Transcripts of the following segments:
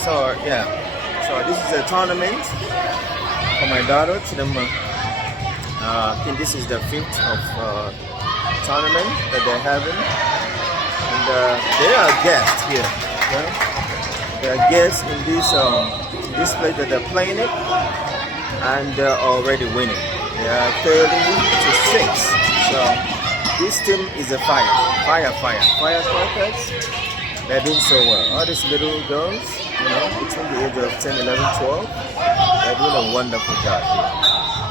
So yeah, so this is a tournament for my daughter. Chidimma. I think this is the fifth of tournament that they're having, and they are guests here. Yeah? They are guests in this place that they're playing it, and they're already winning. They are 30-6. So this team is a firecrackers. They're doing so well. All these little girls, between the age of 10, 11, 12, they're doing a wonderful job here.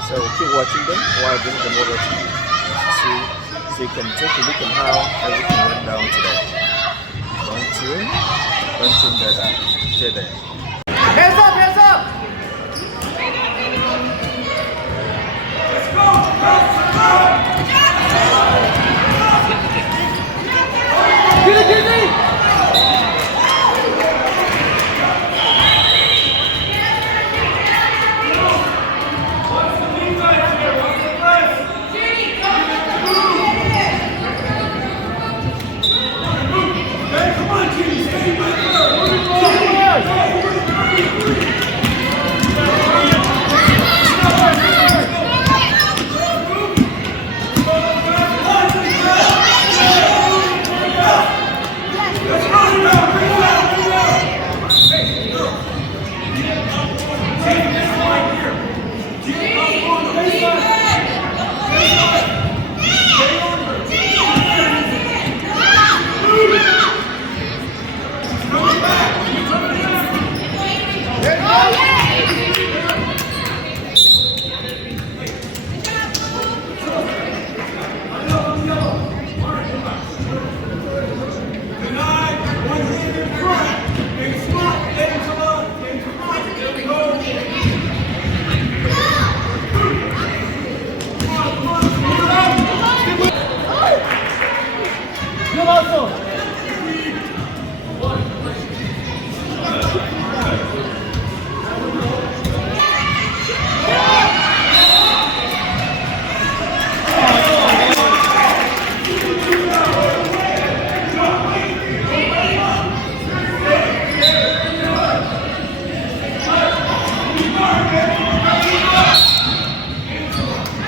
So keep watching them while I bring them over to you. So you can take a look at how everything went down today. Don't tune that out. Stay there. Hands up, hands up! Let's go, let's go! Get it!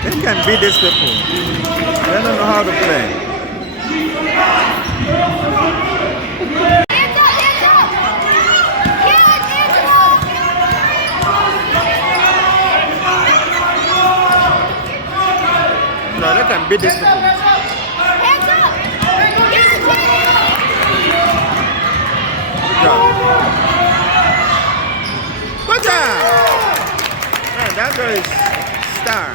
They can beat these people. They don't know how to play. No, they can beat these people. Hands up! Good job. Good job! Man, that girl is star.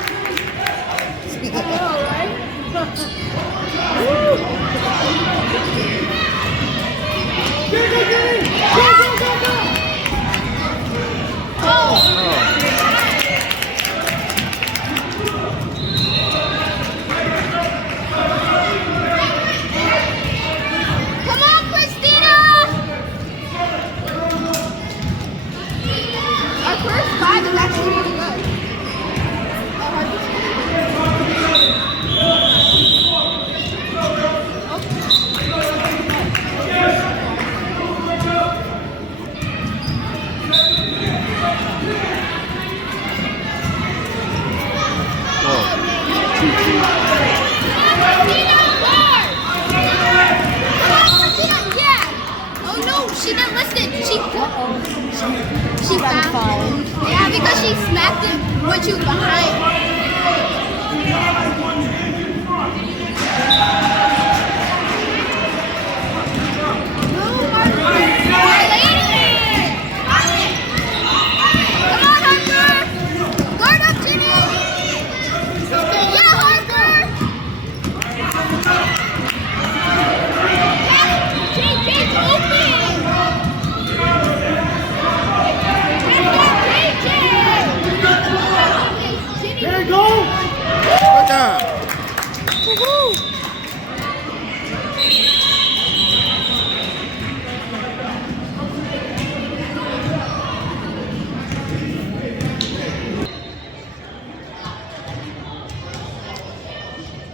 Come on, Christina! Our first five is actually really good. She didn't listen. She found. Yeah, because she smacked him when she was behind.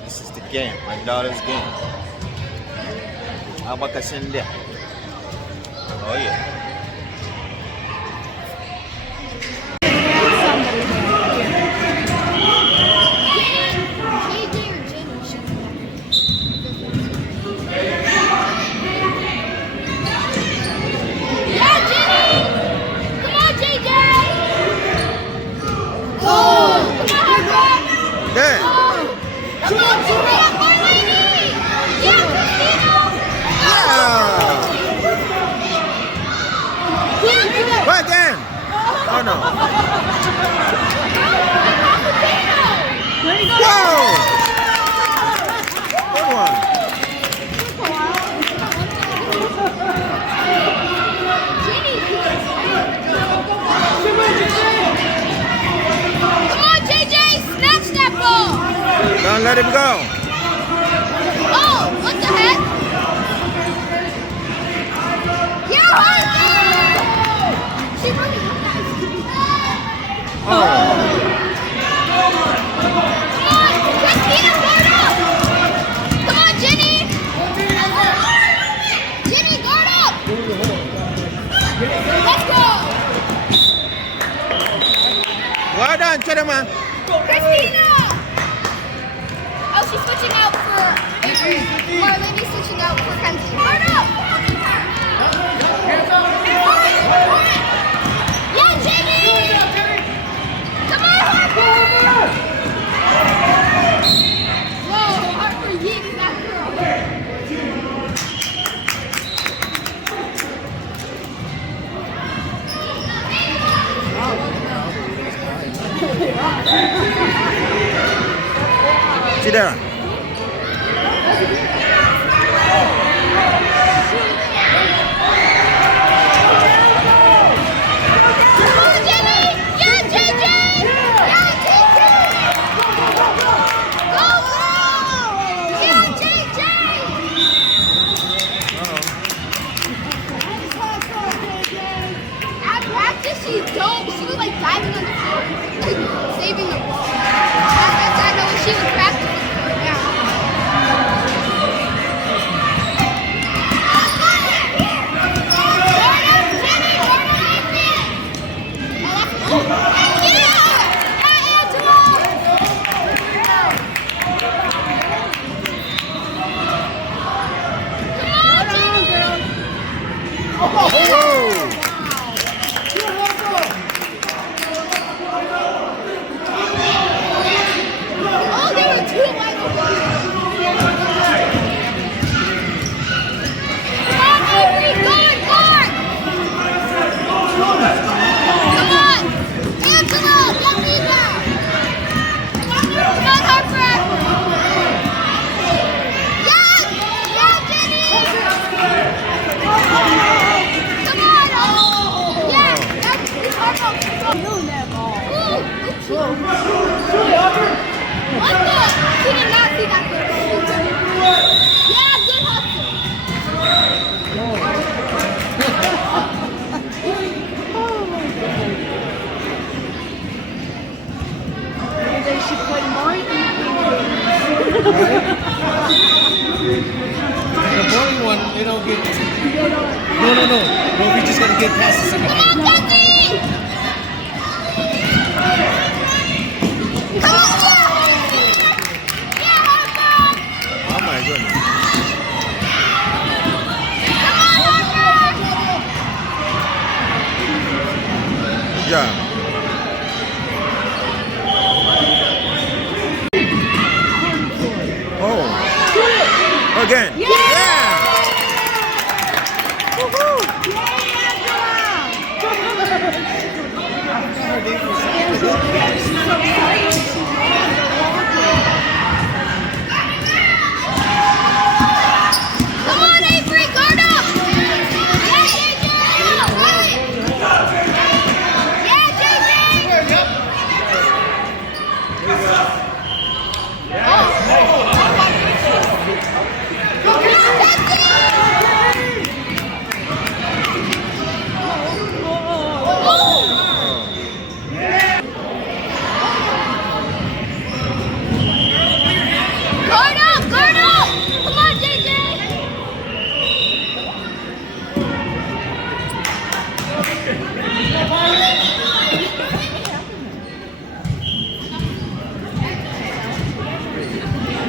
This is the game, my daughter's game. Abakasinde. Oh yeah. Go again. Oh no. Whoa! Good one. Come on, JJ, snatch that ball. Don't let him go. Oh, what the heck? Yeah, Harper! She running. Oh. Come on, Christina, guard up! Come on, Jenny! Jenny, guard up! Let's go! Well done, Chidimma. Christina! Oh, she's switching out for Avery. Marlene's switching out for Kenzie. Guard up! Yeah, Jenny! Come on, Harper! Whoa, Harper yeeted that girl. Chidimma. Come on, Jenny! Yeah, JJ! Yeah, JJ! Go, girl! Yeah, JJ! At practice, she's dope. She was like diving on the floor, like saving the ball. That's I know when she was practicing. Yeah. Oh, there were two wide open. Come on, Avery, guard, guard! Come on, Angela, get me there! Come on, Harper! Yes! Yeah, Jenny! Come on! Yeah, that's Harper. What the? She did not see that girl. Yeah, good hustle. They should play mine. The boring one, they don't get. No. No, we just gotta get past the second. Come on, Kenzie! Come on, yeah, Harper! Oh my goodness. Come on, Harper! Good job. Oh. Again. Yeah. Woohoo. Come on, Avery, guard up! Yeah, JJ! Yeah, JJ! Guard up! Guard up! Come on, JJ!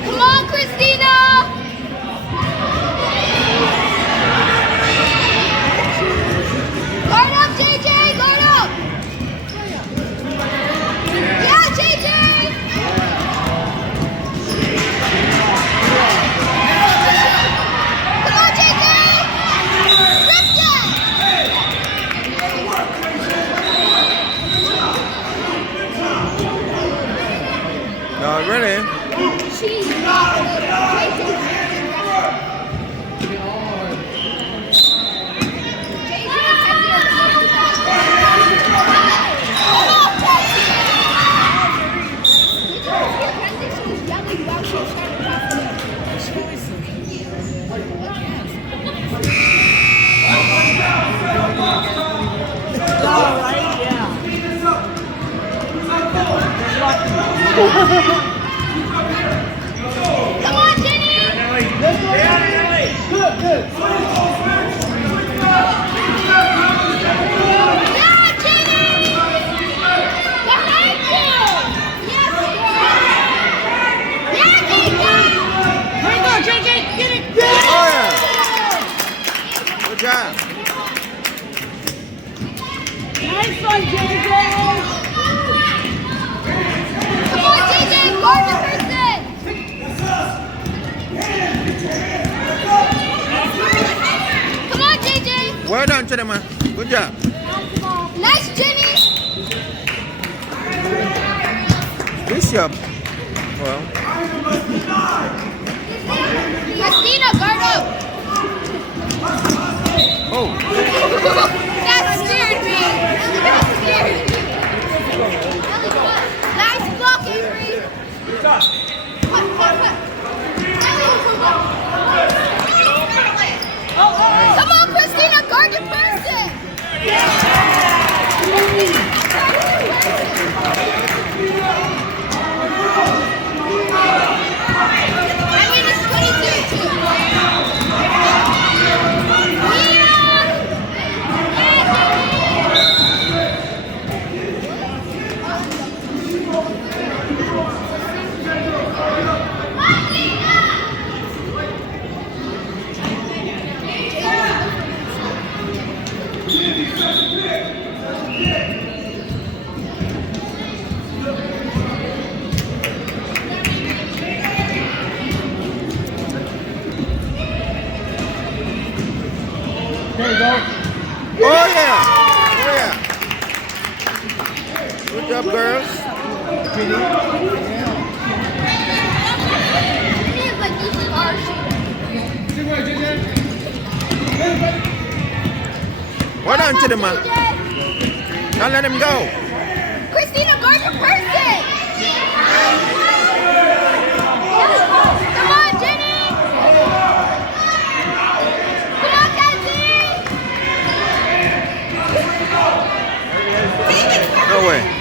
Come on, Christina! Guard up, JJ! Guard up! Yeah, JJ! Come on, JJ! Lift it! Come on, Jenny! Good, good. Yeah, Jenny! Behind you! Yes, girl! Yeah, JJ! Here you go, JJ. Get it. Oh yeah. Good job. Nice one, JJ. Come on, JJ! Guard the person! Come on, JJ! Well done, Chidimma. Good job. Nice, Jenny! This job. Well, Christina, guard up! oh. That scared me! That scared me! Nice block, Avery! Cut. Come on, Christina, guard the person! I mean, it's 22 too. There you go. Oh yeah. Oh yeah. Good job, girls. Well done, Chidimma. Don't let him go. Christina, guard your person! Come on, Jenny! Come on, Kenzie! No way.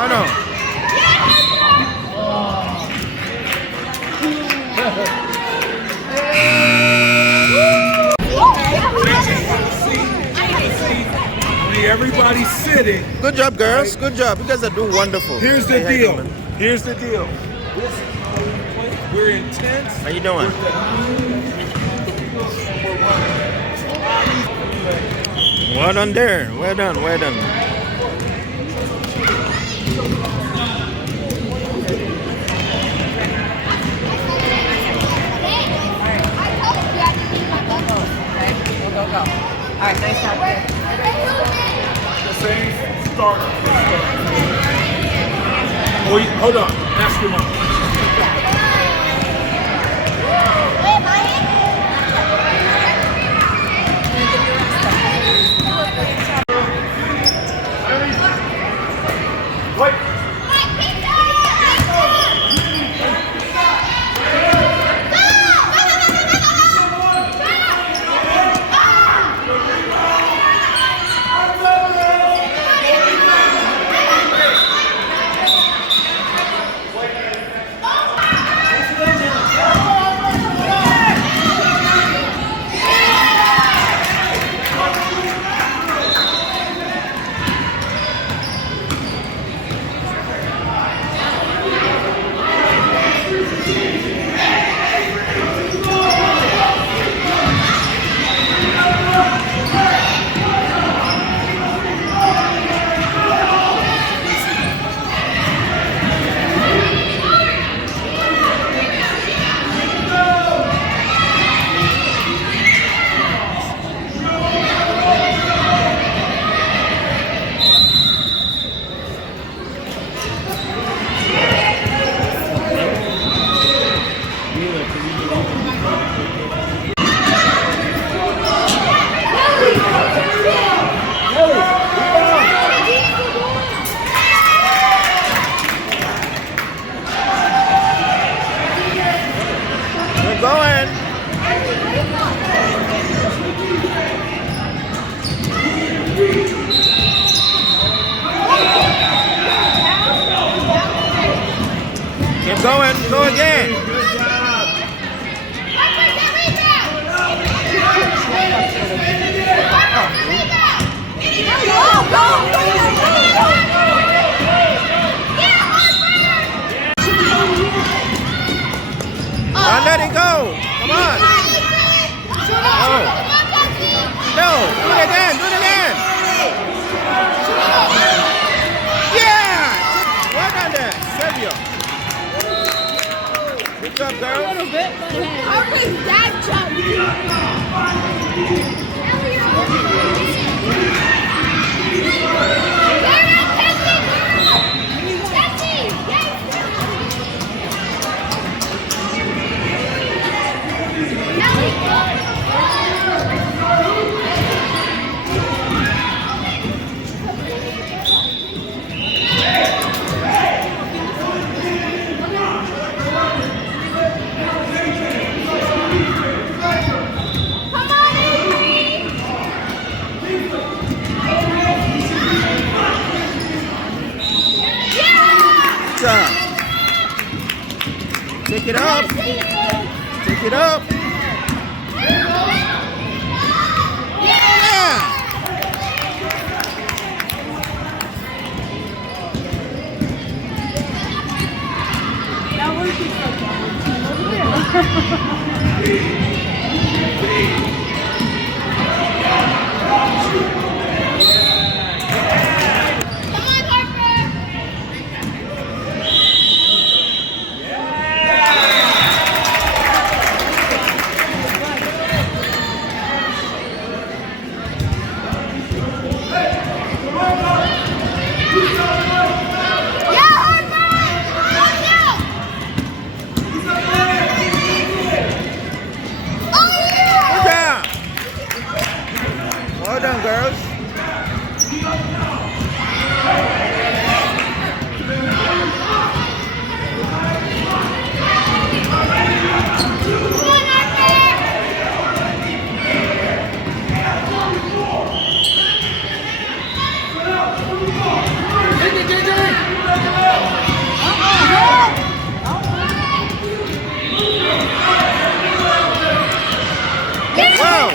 Oh no. Everybody's sitting. Good job, girls. Good job. You guys are doing wonderful. Here's the Hey, how you deal. doing? Here's the deal. We're intense. How you doing? Well done there. Well done. Well done. Alright, nice job. The same start. Wait, hold on. Ask your mom. Wait. job, A girls. little bit, but hey. Harper's dad jumped. Take it up. Take it up. Yeah. Now we're just Well done, girls. Wow.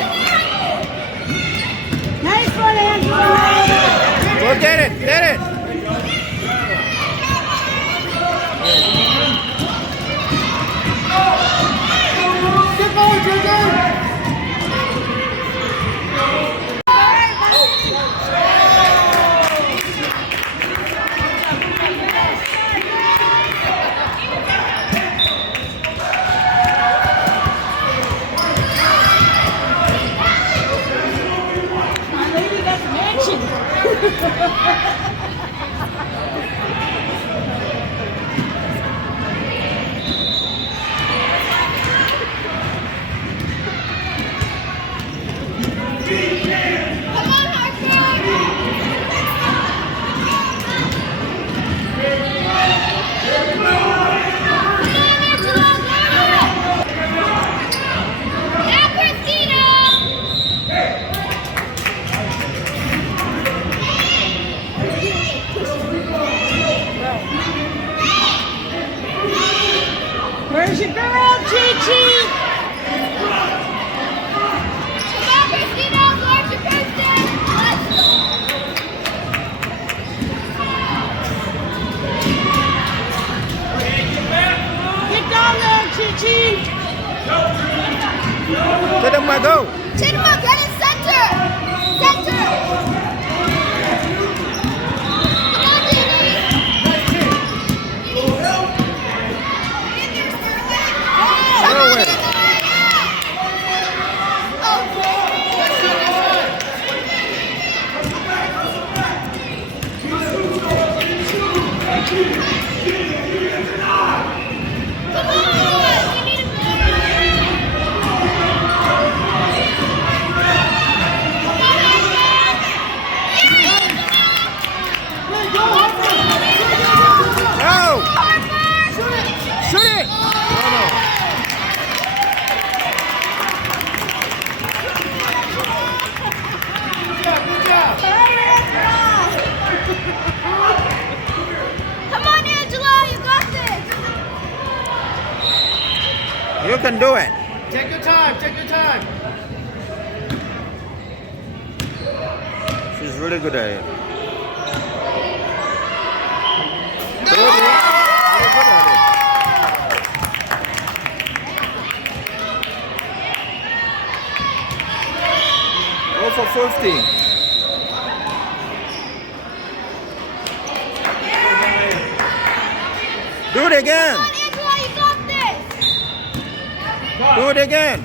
Nice one, Angela. Go get it. Get it. Get going, JJ! My lady got some action. Where's your girl, Chi-Chi? Get down there, Chi-Chi. Chidimma, go. Chidimma, get in center! Center! Come on, Didi! Come on, away. Didi! Come on! We need to Go. Shoot it. No, no. Come on, Angela, you got this. You can do it. Take your time, take your time. She's really good at it. Really good at it. Go for 50. Do it again. Come on, Angela, you got this. Do it again.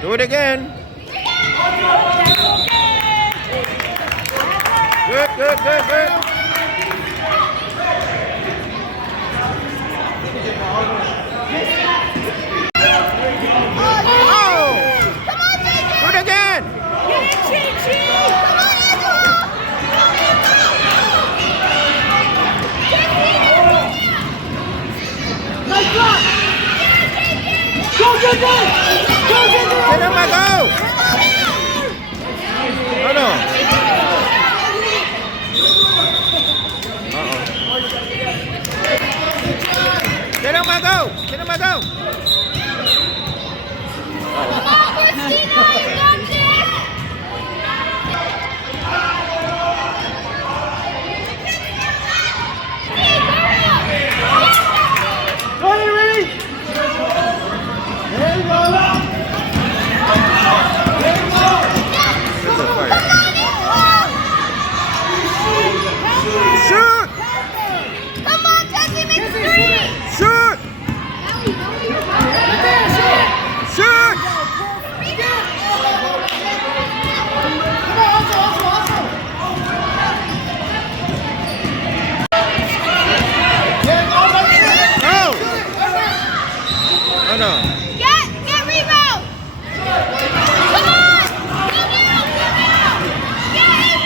Do it again. Good, good, good, good. Oh! Come on, JJ! Do it again. Get it, Chi-Chi! Come on, Angela! Nice block! Go, JJ! Go, JJ! Chidimma, go. Oh no. Uh-oh. Chidimma, go. Chidimma, go. Come on, Christina! You got this! Ready, ready? There you go! That's a fire. Shoot! Come on, Jesse, make three! Shoot! Shoot! Oh! Oh no. Get rebound! Come on! Get it!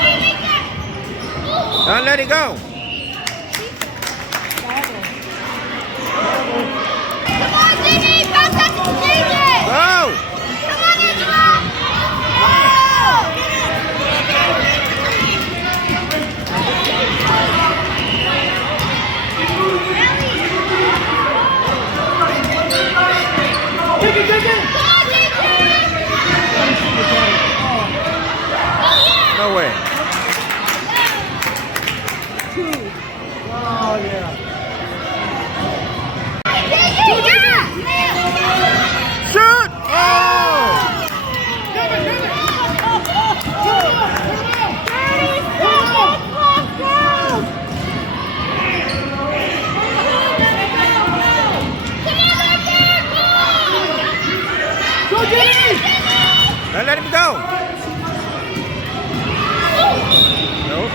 Don't let it go. Come on, JJ! Pass that to JJ! Go! Come on, Angela! Take it, take it! Come on, JJ! No way. Oh, yeah. Shoot! Oh! Don't let him go. Nope.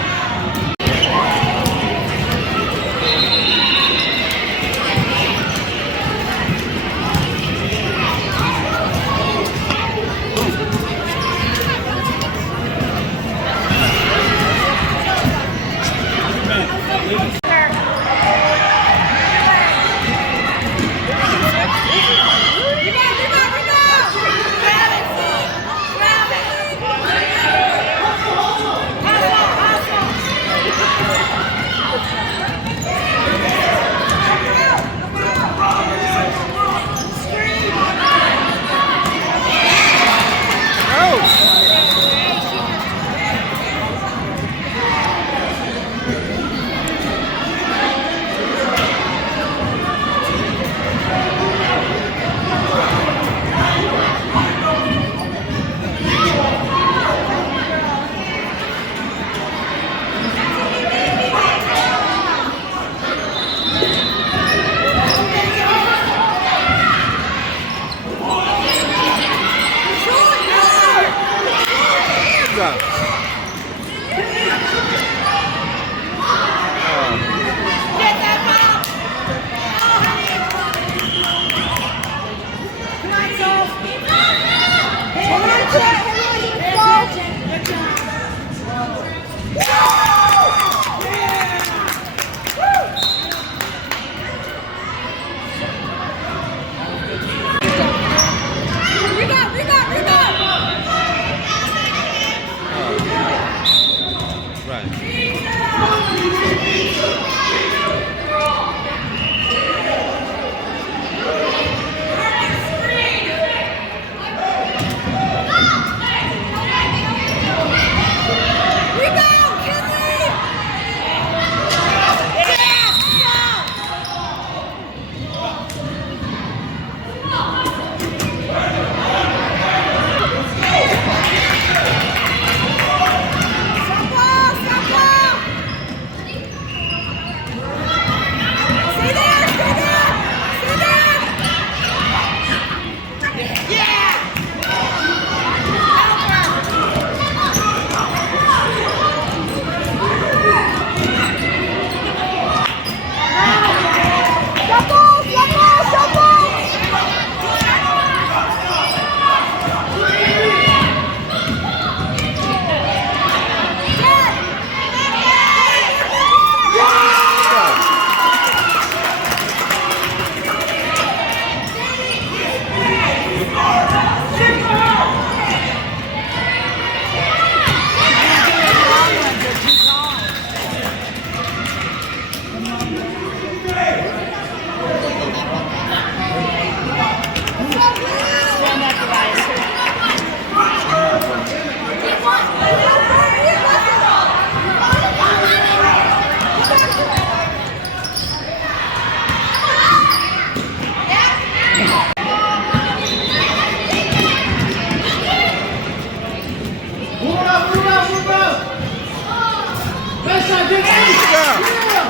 shot, JJ. Good job. Yeah.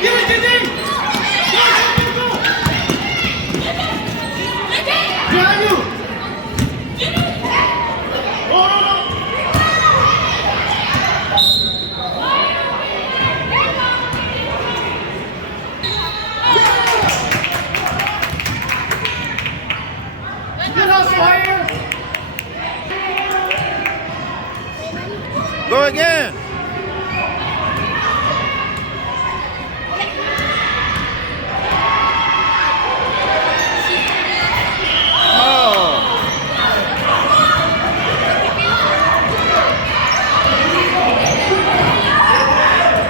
Get it, JJ. Go. Behind you. Oh, no. Good hustle, Hire. Go again. Oh.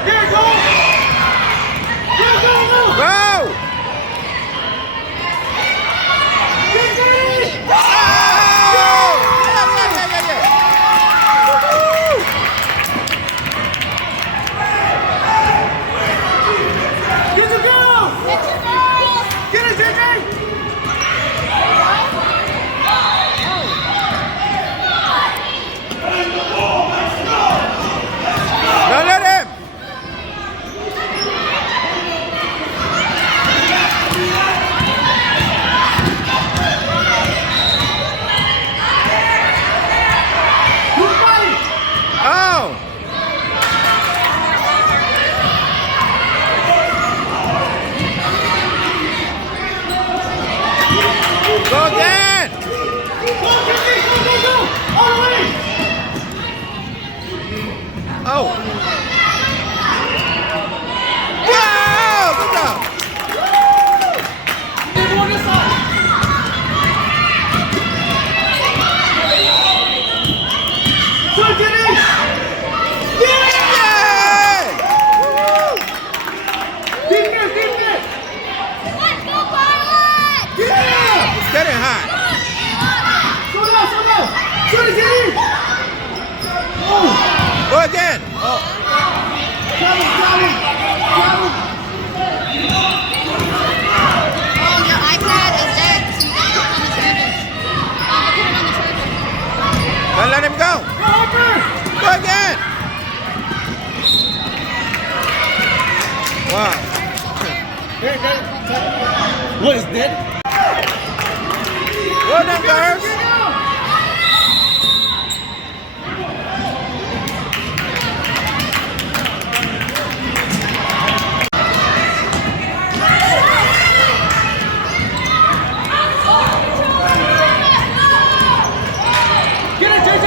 Here, go. Go. Go. JJ. Oh. Yeah. Woo. Get the girl. Get it, JJ. Don't let him. Good body. Oh. Go again. Go, JJ. Go. All the way. Oh. Wow. Good job. Go on this side. Go, JJ. Yay. Defense. Let's go, Violet! Yeah. It's getting hot. Slow down. Shoot it, JJ. Oh. Go again. Oh. Travel. Oh, your iPad is dead. So you gotta put it on the charger. Put it on the charger. Don't let him go. Go, Harper. Go again. Wow. What is dead? Well done, girls. Get it, JJ.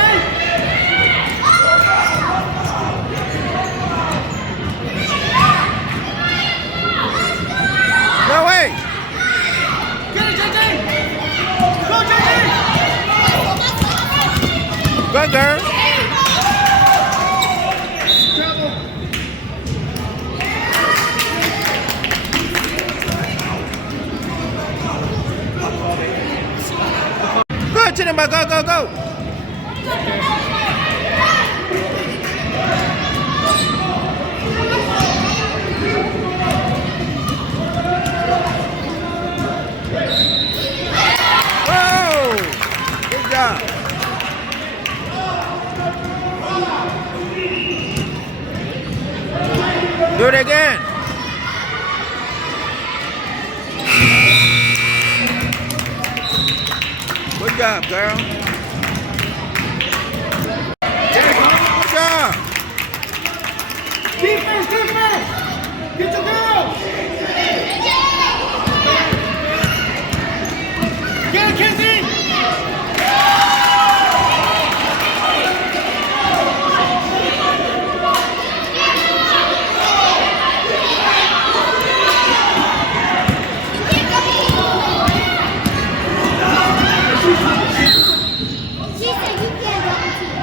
No way. Get it, JJ. Go, JJ. Go, girls. Travel. Go, Chidimma. Go. Whoa. Good job. Do it again. Good job, girl. Good job. Defense. Get the girl. Get it, Kenzie. She said you can't double team.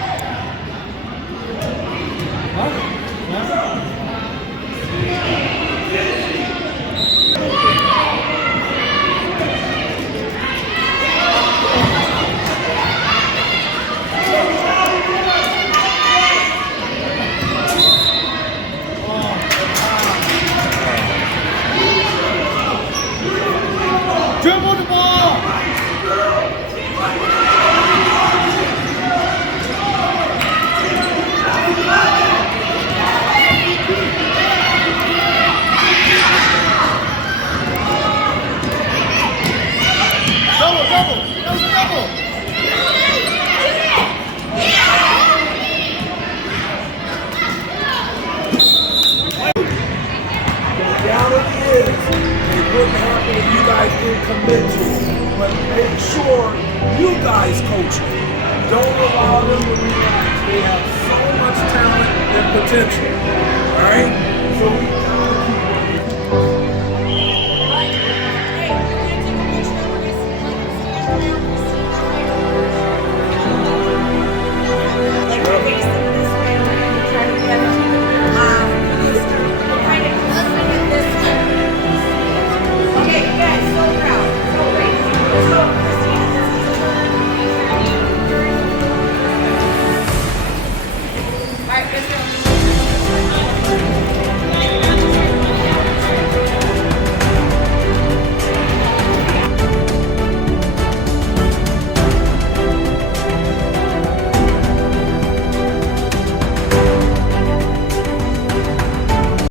Dribble the ball. double. That was a double. The reality is, it wouldn't happen if you guys didn't commit to it. But make sure you guys coach it. Don't allow them to relax. They have so much talent and potential. Alright? So we